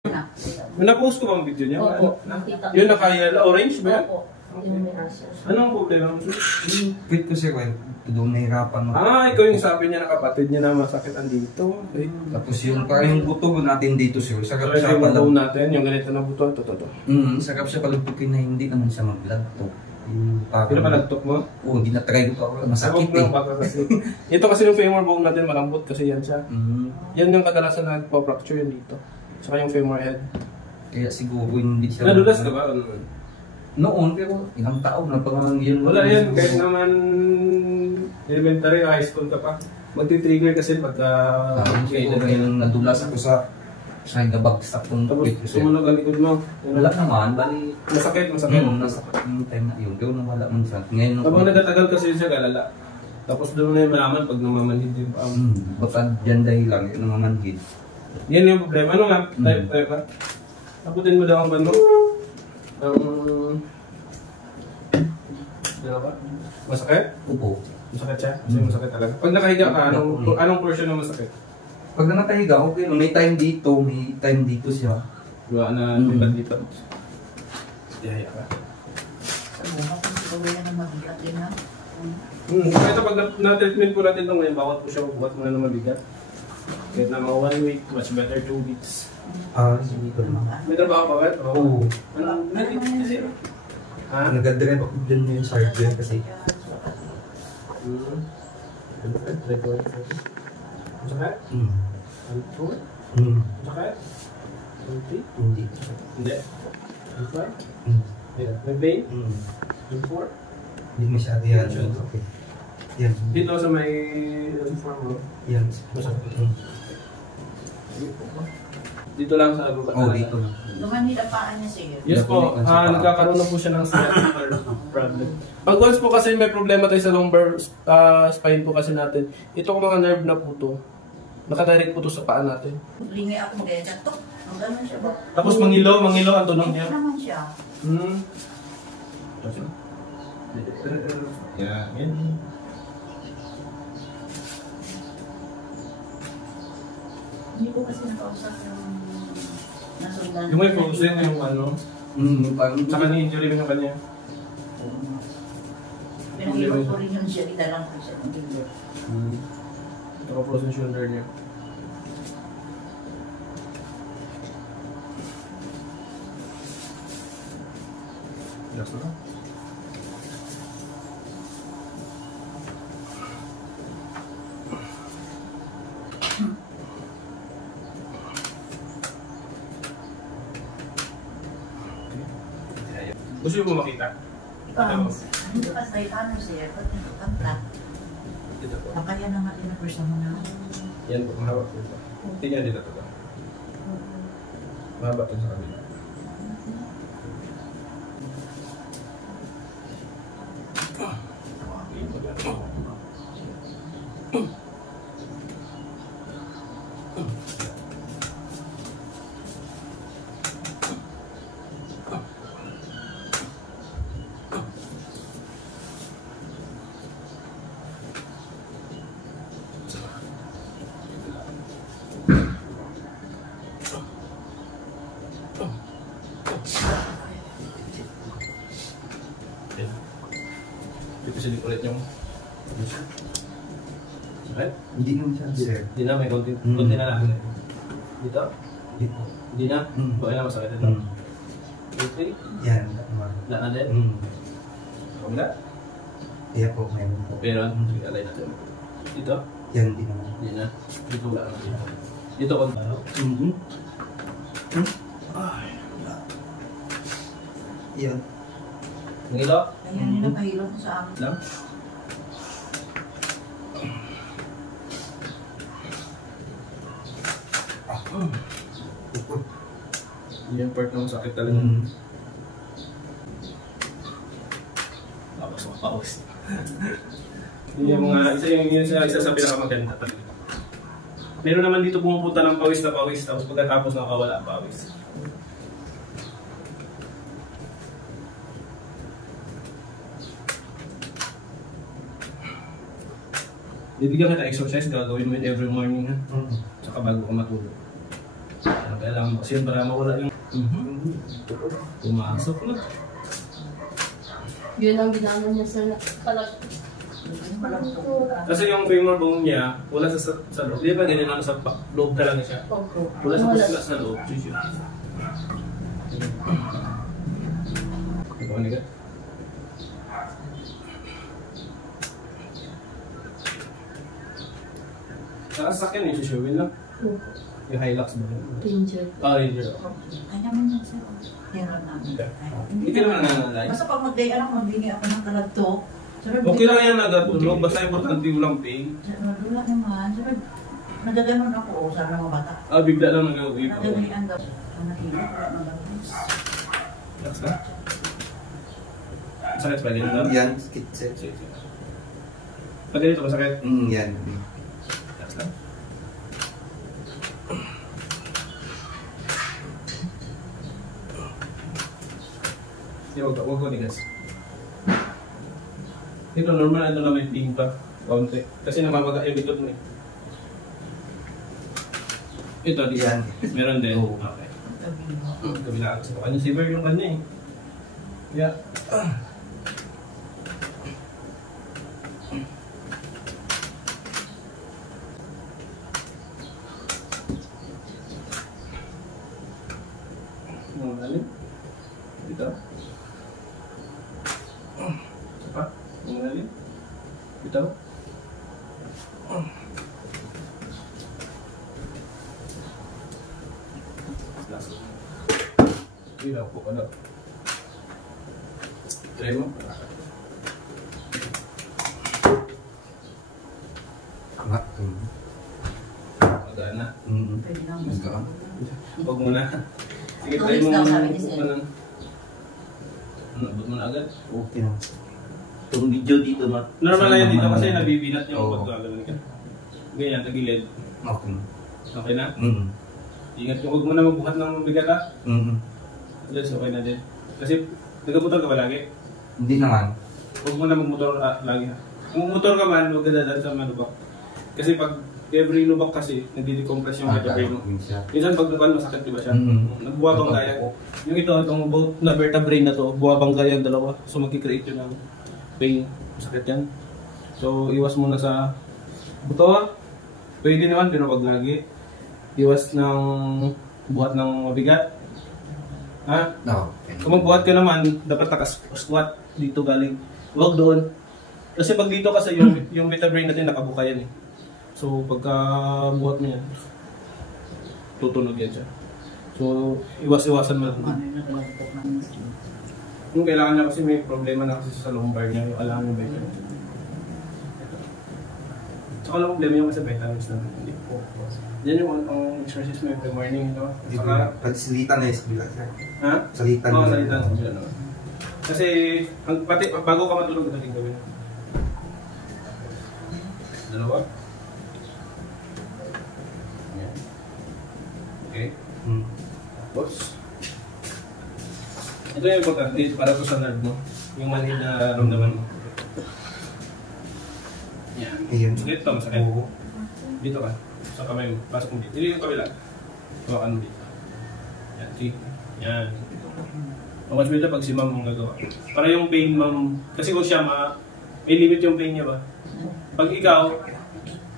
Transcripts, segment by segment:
May na-post ko bang video niya? Opo. Yun naka-yellow, orange ba? Opo. Yung may rasos. Anong problema mo? Wait ko siya, doon nahirapan mo. Ikaw yung sabi niya na kapatid niya na masakit andito. Okay. Tapos yung buto natin dito siya. Sakap So, siya yung buto pala. natin, yung ganito na buto, ito. Sakap siya palagpukin na hindi naman siya mag-lagtok. Pero palagtok mo? Oo, hindi na-try ko pa. Masakit Sabog lang baka kasi. Ito kasi yung femur bone natin malambot kasi yan siya. Yan yung kadalasan na nagpo-fracture yun dito. Saka yung femur head. Kaya siguro hindi siya... Nadulas ka ba? Noon, pero ilang taon na pangalang yun. Wala yan, kahit naman elementary, high school ka pa. Magti-trigger kasi pagka... Kaya yung nadulas ako sa nabagsak kong tapos sumunog ang likod mo. Wala naman, bali... Masakit. Nasakit yung time na yun. Pero nawala man siya. Ngayon, habang nagtatagal kasi siya galala. Tapos doon na yung malaman pag namamanhid yung paa. Basta dyan dahil lang, yung namamanhid. Yan yung problema. Ano nga? Tayo ka. Taputin mo daw ang bando. Masakit? Opo. Masakit siya? Kasi masakit talaga. Pag nakahiga ka, anong portion ng masakit? Pag nakahiga, okay. May time dito siya. Gawa na lipat dito. Yaya ka. Sa buka kung siguro yan ang mabigat din ha. Ito pag na-treatment po natin ito ngayon, bawat po siya buhat mo na ng mabigat. Kahit na mga 1 week, much better 2 weeks. Hindi ko naman. May trabaho pa ba? Oo. Ha? Nag-drive ako dyan yung sergeant kasi. Masakit? Alto? Masakit? Alti? Hindi. Hindi? Alto? May vein? Alto? Hindi masyado yan. Okay. Yan. Dito sa may uniform mo? Yan. Masakit. Dito lang sa baba. Oo, dito lang. Lumanhid ang paa niya sige. Yes po, nagkakaroon na po siya ng sciatic problem. Pag once po kasi may problema tayo sa lumbar spine po kasi natin, itong mga nerve na po to, nakadirect po to sa paa natin. Lingi ako mag-edya to. Ang ganun siya ba? Tapos mangilo ang tunog niya. Hindi naman siya. Yan. Hindi ko kasi nakausap yung nasundan. Yung may frozen, yung ano, saka ni-injury mo yung kanya. Pinag-iwan ko rin yung siya, idalang ko siya ng tingin. Ito ka frozen shoulder niya. Relax na. Gusto mo makita? Hindi ka sa ano siya, ba't nagpapantla? Nakaya na nga in-person mo na. Yan po, mahaba po ito. Tingnan dito ito. Mahaba ito sa kabila. Dito silik ulit yung sakit? Hindi naman siya, sir. Hindi na, may konti na lang. Dito? Dito. Hindi na? Bakit na masakit ito? Okay? Yan. Wala na din? Wala? Kaya po, mayroon po. Pero, sige, alay natin. Dito? Yan, hindi naman. Hindi na. Dito wala na. Dito konti. Yan. Nangilo? Kaya nila pahilo ko sa amin. Lang? Yung part ng sakit talaga. Paus. Yung mga, isa sa pinakamaganda talaga. Meron naman dito pumupunta ng pawis na pawis, tapos pagkatapos nakawala ang pawis. Bibigyan kita exercise, gagawin mo yun every morning ha. Tsaka bago ka matulog. Kailangan mo kasi yun para mawala yung pumasok na. Yun ang ginamit niya sa palag. Kasi yung femur bone niya, wala sa loob. Di ba ganyan lang sa loob talaga siya? Opo. Wala sa puslas sa loob. Ikaw ano ka? Nakasakyan yung susuwin lang. Opo. Yung Hilux ba? Ranger. Ranger. Kaya mo yan sir. Hirap namin. Hindi ka naman nangangalay. Basta pag mag-day anak, magbingi ako ng kalagtok. Okay lang yan nagatulog, basta importante walang pain. Wala naman. Sabi, nagaganon ako o sa mga bata. Bigla lang nag-away pa. Nagaganon daw. Nahilo, wala nagaganon. Relax ka? Sakit pa din na? Yan, skit set. Pag ganito masakit? Yan. Relax ka? Huwag ko nigas. Ito normal, ito na may pain pa. Kaunti. Kasi namamaga yung bitot mo eh. Ito, di Yan. Meron din. Oo. Okay. Kabila kasi pa kanya severe yung kanya eh. Yeah. Malalim. Dito. Apa? Malalim. Dito. Ilaw po ka daw. Try mo. Magana. Pwede lang. Huwag mo na. Sige, Two try weeks mo. daw, sabi ni Sir. Abot mo na agad. Okay na. Itong video dito na. Normal lang yan dito kasi nabibinat yung Oo. pagkagano'n ka. Ganyan, tagilid. Okay. Okay na? Ingat yung huwag mo na magbuhat ng bigat ha. That's okay na din. Kasi nagkamotor ka ba lagi? Hindi naman. Huwag mo na magmotor lagi ha. Kung motor ka man, huwag ka dadaan sa mga lubak. Kasi pag every lubak kasi, nagdi-decompress yung vertebrae mo. Minsan pag naman masakit diba siya? Nagbuwabang kaya. Yung itong both na vertebrae na to, buwabang kaya yung dalawa. So magkikreate yun ng pain. Masakit yan. So iwas muna sa buto. Pwede naman pero wag lagi. Iwas ng buhat ng mabigat. Ha? No. Kung magbuhat ka naman, dapat naka-squat dito galing. Huwag doon. Kasi pag dito kasi yung vertebrae natin nakabuka yan eh. So pagka buhat mo yan, tutunog yan siya. So iwas-iwasan mo lang. Ano yung nakalagpok namin sa Yung kailangan niya kasi may problema na kasi sa lumbar niya, yung alam yung vitamins. Saka lang problema yung sa vitamins na hindi po. Yan yung ang exercise mo yung morning, no? Saka, Pag salita na yung bila siya. ha? Salita Oo, na. salita sa bila naman. Kasi, pati bago ka matulog, ito din gawin. Dalawa. Yan. Okay. Tapos, ito yung importante para to sa nerve mo. Yung manhid na ramdaman mo. Yan. Ayan. Dito, masakit. Dito ka. Sa kamay mo. Pasok mo dito. Dito yung kabila. Hawakan mo dito. Yan. See? Yan. Mas better pag si ma'am ang gagawa. Para yung pain ma'am, kasi kung siya may limit yung pain niya ba? Pag ikaw,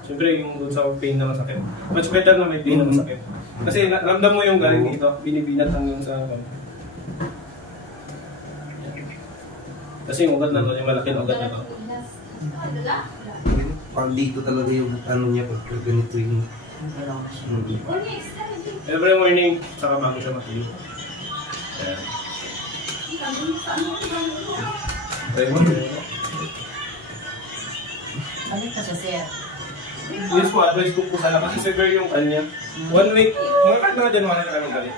siyempre yung dun sa pain na masakit. Much better na may pain na masakit. Kasi ramdam mo yung galing dito, binibinat hanggang sa kasi yung ugat na to, yung malaki na ugat na to. Pag dito talaga yung ano niya, pag ganito yung... Every morning, saka bago siya matulog. Ayan. Try mo. Balik ka sa Sir. Yes po, advice ko po sana kasi severe yung kanya. 1 week, mga kahit mga January na kami galit.